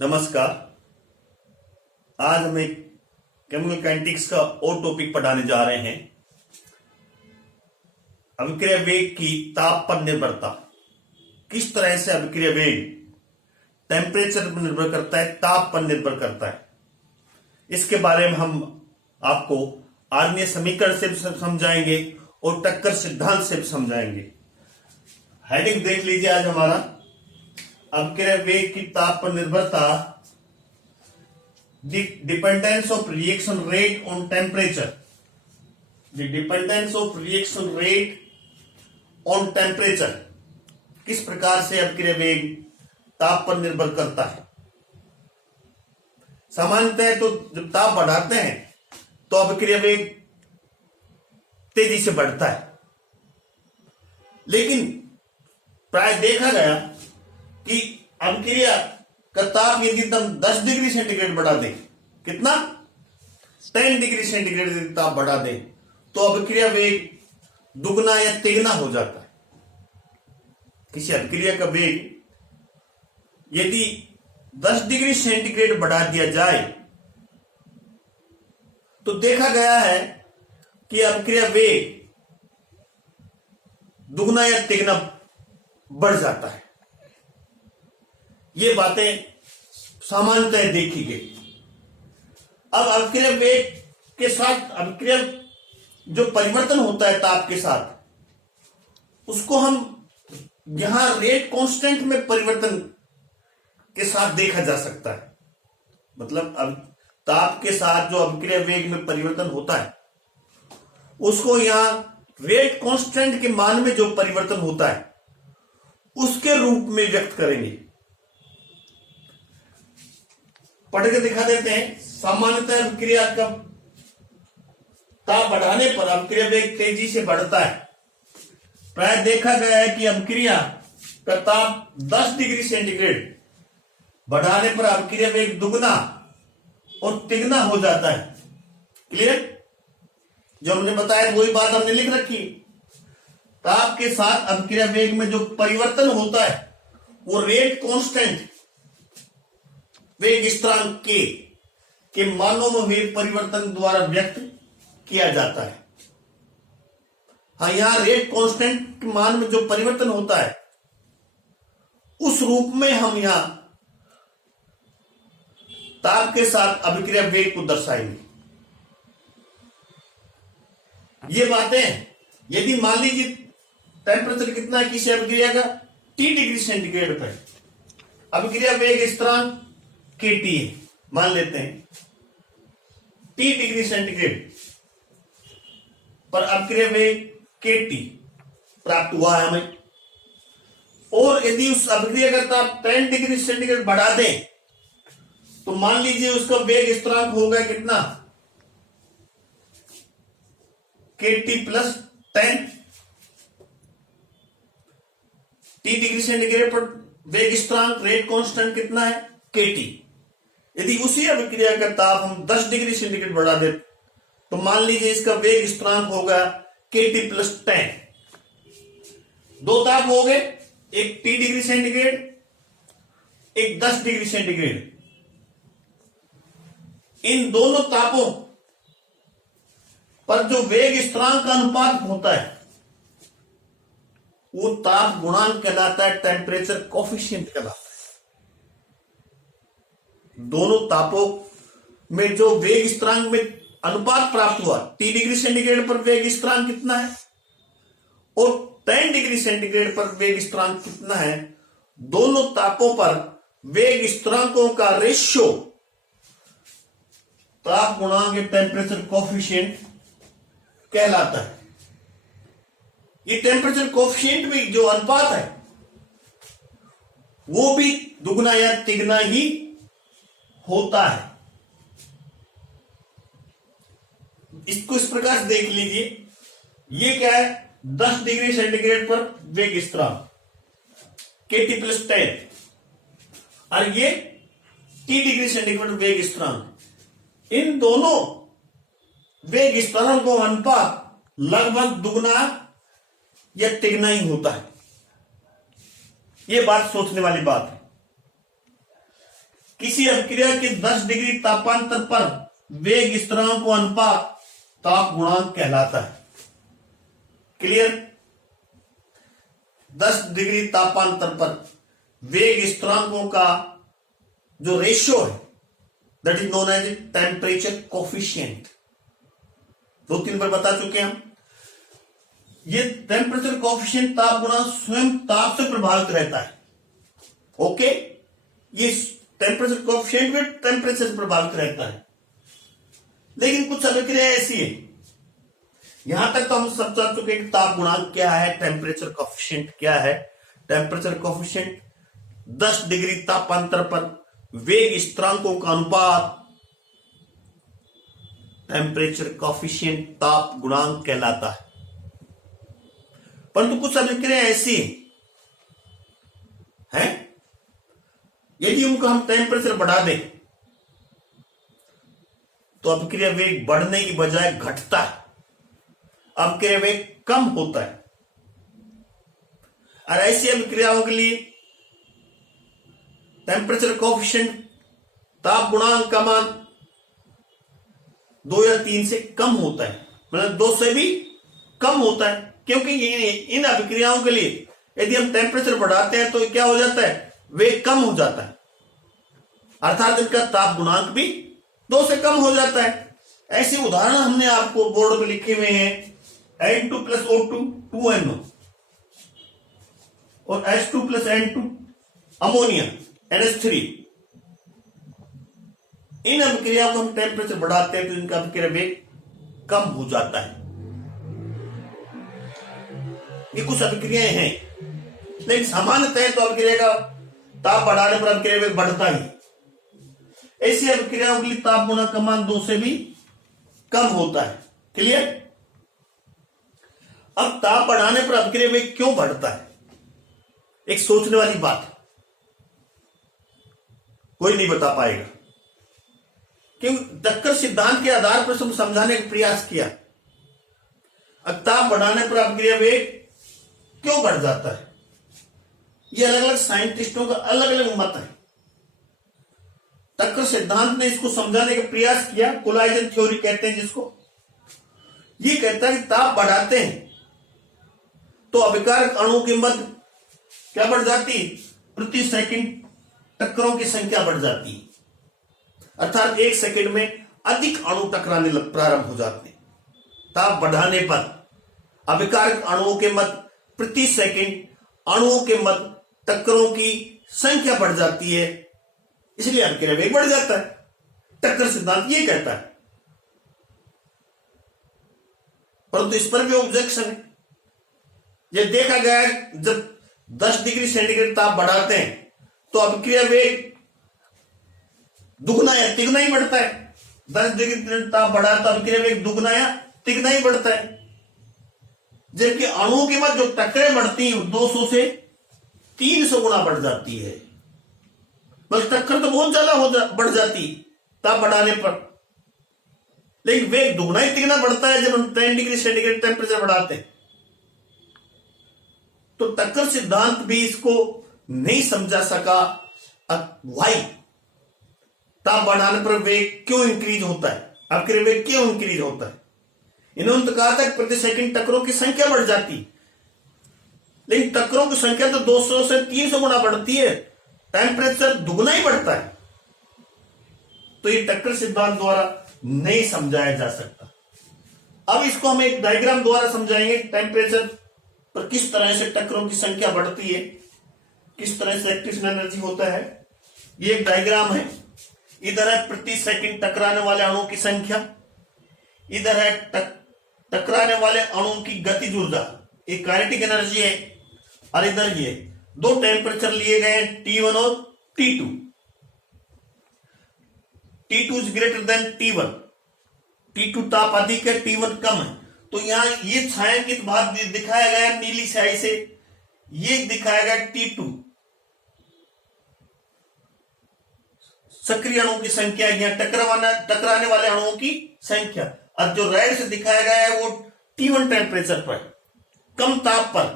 नमस्कार। आज हम एक केमिकल काइनेटिक्स का और टॉपिक पढ़ाने जा रहे हैं। अभिक्रिया वेग की ताप पर निर्भरता। किस तरह से अभिक्रिया वेग टेम्परेचर पर निर्भर करता है, ताप पर निर्भर करता है, इसके बारे में हम आपको आर्नीय समीकरण से भी समझाएंगे और टक्कर सिद्धांत से भी समझाएंगे। हेडिंग देख लीजिए आज हमारा, अभिक्रिया वेग की ताप पर निर्भरता, the dependence of reaction rate on temperature. The dependence of reaction rate on temperature. किस प्रकार से अभिक्रिया वेग ताप पर निर्भर करता है। सामान्यतः तो जब ताप बढ़ाते हैं तो अभिक्रिया वेग तेजी से बढ़ता है, लेकिन प्राय देखा गया कि अभिक्रिया का ताप यदि हम 10 डिग्री सेंटीग्रेड बढ़ा दें, कितना 10 डिग्री सेंटीग्रेड यदि ताप बढ़ा दें तो अभिक्रिया वेग दुगना या तिगुना हो जाता है। किसी अभिक्रिया का वेग यदि 10 डिग्री सेंटीग्रेड बढ़ा दिया जाए तो देखा गया है कि अभिक्रिया वेग दुगना या तिगुना बढ़ जाता है। ये बातें सामान्यतः देखी गई। अब अभिक्रिया वेग के साथ अभिक्रिया जो परिवर्तन होता है ताप के साथ, उसको हम यहां रेट कांस्टेंट में परिवर्तन के साथ देखा जा सकता है। मतलब अब ताप के साथ जो अभिक्रिया वेग में परिवर्तन होता है उसको यहां रेट कांस्टेंट के मान में जो परिवर्तन होता है उसके रूप में व्यक्त करेंगे। पढ़ के दिखा देते हैं। सामान्यतः अभिक्रिया का ताप बढ़ाने पर अभिक्रिया वेग तेजी से बढ़ता है। प्राय देखा गया है कि अभिक्रिया का ताप 10 डिग्री सेंटीग्रेड बढ़ाने पर अभिक्रिया वेग दुगना और तिगुना हो जाता है। क्लियर? जो हमने बताया वही बात हमने लिख रखी। ताप के साथ अभिक्रिया वेग में जो परिवर्तन होता है वो रेट कांस्टेंट वेग स्थिरांक के मानों में वेग परिवर्तन द्वारा व्यक्त किया जाता है। हाँ, यहां रेट कांस्टेंट के मान में जो परिवर्तन होता है उस रूप में हम यहां ताप के साथ अभिक्रिया वेग को दर्शाएंगे। ये बातें यदि मान लीजिए टेम्परेचर कितना है किसी अभिक्रिया का, T डिग्री सेंटीग्रेड पर अभिक्रिया वेग स्थिरांक KT है, मान लेते हैं T डिग्री सेंटीग्रेड पर अभिक्रिया वेग KT प्राप्त हुआ है हमें। और यदि उस अभिक्रिया का ताप 10 डिग्री सेंटीग्रेड बढ़ा दें तो मान लीजिए उसका वेग स्थिरांक होगा कितना, KT plus 10। T degree centigrade पर वेग स्थिरांक रेट कांस्टेंट कितना है, KT। यदि उसी अभिक्रिया का ताप हम 10 डिग्री सेंटीग्रेड बढ़ा दे तो मान लीजिए इसका वेग स्थिरांक होगा KT प्लस 10। दो ताप हो गए, एक T डिग्री सेंटीग्रेड, एक 10 डिग्री सेंटीग्रेड। इन दोनों तापों पर जो वेग स्थिरांक का अनुपात होता है वो ताप गुणांक कहलाता है, टेम्परेचर कोफिशिएंट कहलाता है। दोनों तापों में जो वेग स्थिरांक में अनुपात प्राप्त हुआ, T डिग्री सेंटीग्रेड पर वेग स्थिरांक कितना है और 10 डिग्री सेंटीग्रेड पर वेग स्थिरांक कितना है, दोनों तापों पर वेग स्थिरांकों का रेशियो ताप गुणांक टेम्परेचर कोफिशिएंट कहलाता है। ये टेम्परेचर कोफिशिएंट में जो अनुपात है वो भी दुगना या तिगुना ही होता है। इसको इस प्रकार से देख लीजिए। ये क्या है, 10 डिग्री सेंटीग्रेड पर वेग स्थिरांक KT प्लस 10 और ये T डिग्री सेंटीग्रेड वेग स्थिरांक। इन दोनों वेग स्थिरांकों का अनुपात लगभग दुगना या तिगुना ही होता है। यह बात सोचने वाली बात है। किसी अभिक्रिया के 10 डिग्री तापांतर पर वेग स्थिरांक को अनुपात ताप गुणांक कहलाता है। क्लियर? 10 डिग्री तापांतर पर वेग स्थिरांकों का जो रेशियो है that is known as temperature coefficient. 2-3 बार बता चुके हैं हम। ये टेम्परेचर कोफिशिएंट ताप गुणांक स्वयं ताप से प्रभावित रहता है। ओके, ये टेम्परेचर कोफिशिएंट भी टेम्परेचर से प्रभावित रहता है। लेकिन कुछ अभिक्रिया ऐसी है, यहां तक तो हम सब जान चुके हैं कि ताप गुणांक क्या है, टेम्परेचर कोफिशिएंट क्या है। टेम्परेचर कोफिशिएंट 10 डिग्री तापांतर पर वेग स्थिरांकों का अनुपात टेम्परेचर कोफिशिएंट ताप गुणांक कहलाता है। परंतु कुछ अभिक्रिया ऐसी है, यदि उनका हम टेम्परेचर बढ़ा दें तो अभिक्रिया वेग बढ़ने की बजाय घटता है, अभिक्रिया वेग कम होता है। और ऐसी अभिक्रियाओं के लिए टेम्परेचर कोफिशिएंट ताप गुणांक का मान 2 या 3 से कम होता है, मतलब 2 से भी कम होता है। क्योंकि इन अभिक्रियाओं के लिए यदि हम टेम्परेचर बढ़ाते हैं तो क्या हो जाता है, वेग कम हो जाता है, अर्थात इनका ताप गुणांक भी 2 से कम हो जाता है। ऐसे उदाहरण हमने आपको बोर्ड पे लिखे हुए हैं। N2 + O2 2NO और H2 + N2 अमोनिया NH3। इन अभिक्रियाओं को हम टेम्परेचर बढ़ाते हैं तो इनका अभिक्रिया वेग कम हो जाता है। ये कुछ अभिक्रियाएं हैं, लेकिन सामान्यतः तो अभिक्रिया का ताप बढ़ाने पर अभिक्रिया वेग बढ़ता ही। ऐसी अभिक्रियाओं के लिए ताप गुणांक का मान 2 से भी कम होता है। क्लियर? अब ताप बढ़ाने पर अभिक्रिया वेग क्यों बढ़ता है, एक सोचने वाली बात है, कोई नहीं बता पाएगा। क्योंकि टक्कर सिद्धांत के आधार पर हम समझाने का प्रयास किया। अब ताप बढ़ाने पर अभिक्रिया वेग क्यों बढ़ जाता है, ये अलग अलग साइंटिस्टों का अलग अलग मत है। टक्कर सिद्धांत ने इसको समझाने का प्रयास किया, कोलाइजन थ्योरी कहते हैं जिसको। ये कहता है कि ताप बढ़ाते हैं तो अभिकारक अणु की मध्य क्या बढ़ जाती, प्रति सेकंड टक्करों की संख्या बढ़ जाती है, अर्थात 1 सेकंड में अधिक अणु टकराने प्रारंभ हो जाते हैं। ताप बढ़ाने पर अभिकारक अणुओं के मध्य प्रति सेकंड अणुओं के मध्य टक्करों की संख्या बढ़ जाती है, इसलिए अभिक्रिया वेग बढ़ जाता है। टक्कर सिद्धांत ये कहता है। परंतु इस पर भी ऑब्जेक्शन है। यह देखा गया है जब 10 डिग्री सेंटीग्रेड ताप बढ़ाते हैं तो अभिक्रिया वेग दुगना या तिगुना ही बढ़ता है। 10 डिग्री ताप बढ़ाता तो अभिक्रिया वेग दुगना या तिगुना ही बढ़ता है। जबकि अणुओं के मध्य जो टक्करें बढ़ती हैं 200 से 300 गुना बढ़ जाती है। बस टक्कर तो बहुत ज्यादा बढ़ जाती ताप बढ़ाने पर, लेकिन वेग दुगना ही तिगुना बढ़ता है जब हम 10 डिग्री सेंटीग्रेड टेम्परेचर बढ़ाते हैं। तो टक्कर सिद्धांत भी इसको नहीं समझा सका। वाई ताप बढ़ाने पर वेग क्यों इंक्रीज होता है, अभिक्रिया वेग क्यों इंक्रीज होता है। इन्होंने तो कहा था कि प्रति सेकंड टक्करों की संख्या बढ़ जाती, लेकिन टक्करों की संख्या तो 200 से 300 गुना बढ़ती है, टेम्परेचर दुगना ही बढ़ता है। तो ये टक्कर सिद्धांत द्वारा नहीं समझाया जा सकता। अब इसको हम एक डायग्राम द्वारा समझाएंगे। टेम्परेचर पर किस तरह से टक्करों की संख्या बढ़ती है, किस तरह से एक्टिवेशन एनर्जी होता है। ये एक डायग्राम है। इधर है प्रति सेकंड टकराने वाले अणुओं की संख्या, इधर है टकराने वाले अणुओं की गतिज ऊर्जा, एक काइनेटिक एनर्जी है, और इधर ये दो टेम्परेचर लिए गए T1 और T2। T2 is greater than T1, T2 ताप अधिक है, T1 कम है। तो यहां ये छायांकित भाग दिखाया गया है नीली स्याही से, ये दिखाया गया T2 सक्रिय अणुओं की संख्या, यहां टकराने वाले अणुओं की संख्या, और जो रेड से दिखाया गया है वो T1 टेम्परेचर पर, कम ताप पर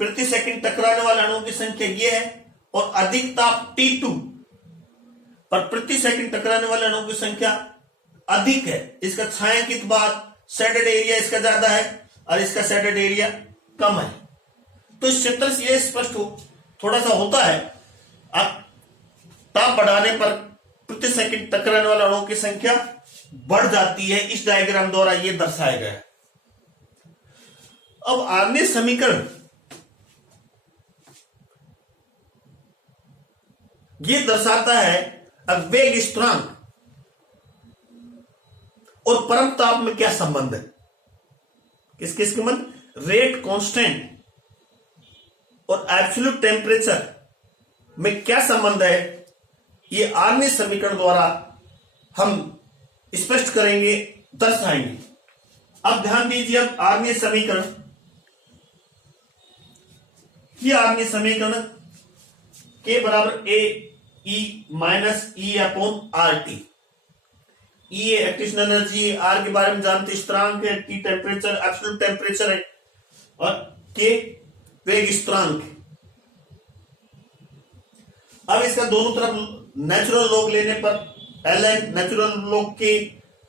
प्रति सेकंड टकराने वाले अणुओं की संख्या ये है, और अधिक ताप T2 पर प्रति सेकंड टकराने वाले अणुओं की संख्या अधिक है, इसका छायांकित भाग शेडेड एरिया इसका ज्यादा है और इसका शेडेड एरिया कम है। तो इस चित्र से यह स्पष्ट हो थोड़ा सा होता है, अब ताप बढ़ाने पर प्रति सेकंड टकराने वाले अणुओं की संख्या बढ़ जाती है। इस डायग्राम द्वारा यह दर्शाया गया है। अब आर्निश समीकरण यह दर्शाता है अब वेग स्थिरांक और परम ताप में क्या संबंध है। किसके संबंध? रेट कांस्टेंट और एब्सोल्यूट टेम्परेचर में क्या संबंध है, ये आर्निश समीकरण द्वारा हम स्पष्ट करेंगे, दर्शाएंगे। अब ध्यान दीजिए, अब आर्निश समीकरण, ये आर्निश समीकरण के बराबर A e minus E upon R T. E active energy, R के बारे में जानते, स्थिरांक है, टी टेम्परेचर, एब्सोल्यूट टेम्परेचर है और के वेग स्थिरांक है। अब इसका दोनों तरफ नेचुरल लॉग लेने पर ln नेचुरल लॉग के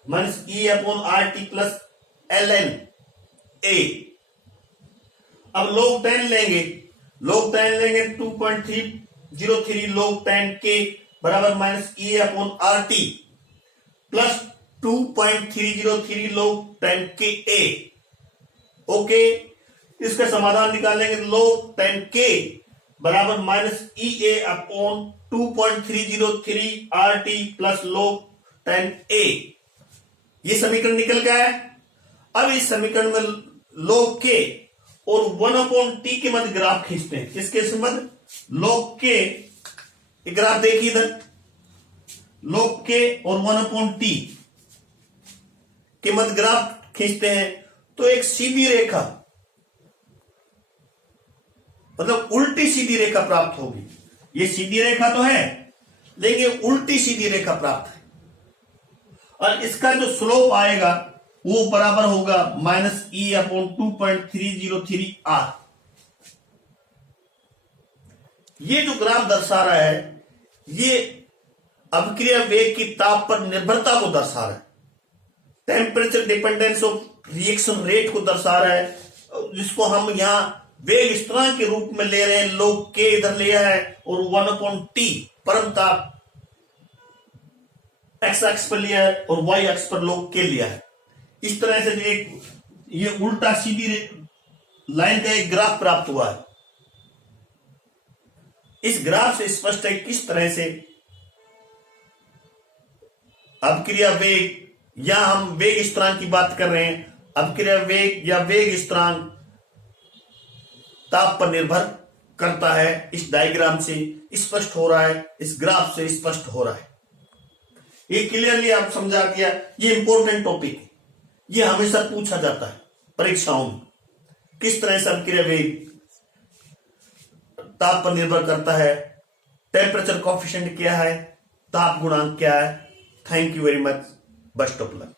minus E upon R T plus ln ए। अब log 10 लेंगे, log 10 लेंगे 2.303 log 10 के बराबर minus E upon R T plus 2.303 log 10 के ए। ओके, इसका समाधान निकालेंगे, log 10 के बराबर minus E A upon 2.303 R T plus log 10 A. ये समीकरण निकल गया है। अब इस समीकरण में log के और 1 अपॉन टी के मध्य ग्राफ खींचते हैं। किसके संबंध? log के ग्राफ देखिए इधर, log के और 1 अपॉन टी के मध्य ग्राफ खींचते हैं तो एक सीधी रेखा, मतलब उल्टी सीधी रेखा प्राप्त होगी। ये सीधी रेखा तो है लेकिन उल्टी सीधी रेखा प्राप्त है और इसका जो स्लोप आएगा वो बराबर होगा माइनस ई अपॉन 2.303 आर। ये जो ग्राफ दर्शा रहा है ये अभिक्रिया वेग की ताप पर निर्भरता को दर्शा रहा है, temperature dependence of reaction rate को दर्शा रहा है, जिसको हम यहां वेग स्थिरांक के रूप में ले रहे हैं। log के इधर लिया है और 1 अपॉन टी परम ताप एक्स अक्ष पर लिया है और वाई अक्ष पर log के लिया है। इस तरह से एक ये उल्टा सीधी लाइन का एक ग्राफ प्राप्त हुआ है। इस ग्राफ से स्पष्ट है किस तरह से अभिक्रिया वेग, या हम वेग स्थिरांक की बात कर रहे हैं, अभिक्रिया वेग या वेग स्थिरांक ताप पर निर्भर करता है। इस डायग्राम से स्पष्ट हो रहा है, इस ग्राफ से स्पष्ट हो रहा है। ये क्लियरली आप समझा दिया। ये इंपॉर्टेंट टॉपिक है, ये हमेशा पूछा जाता है परीक्षाओं में, किस तरह से अभिक्रिया वेग ताप पर निर्भर करता है, टेम्परेचर कोएफिशिएंट क्या है, ताप गुणांक क्या है। Thank you very much, best of luck.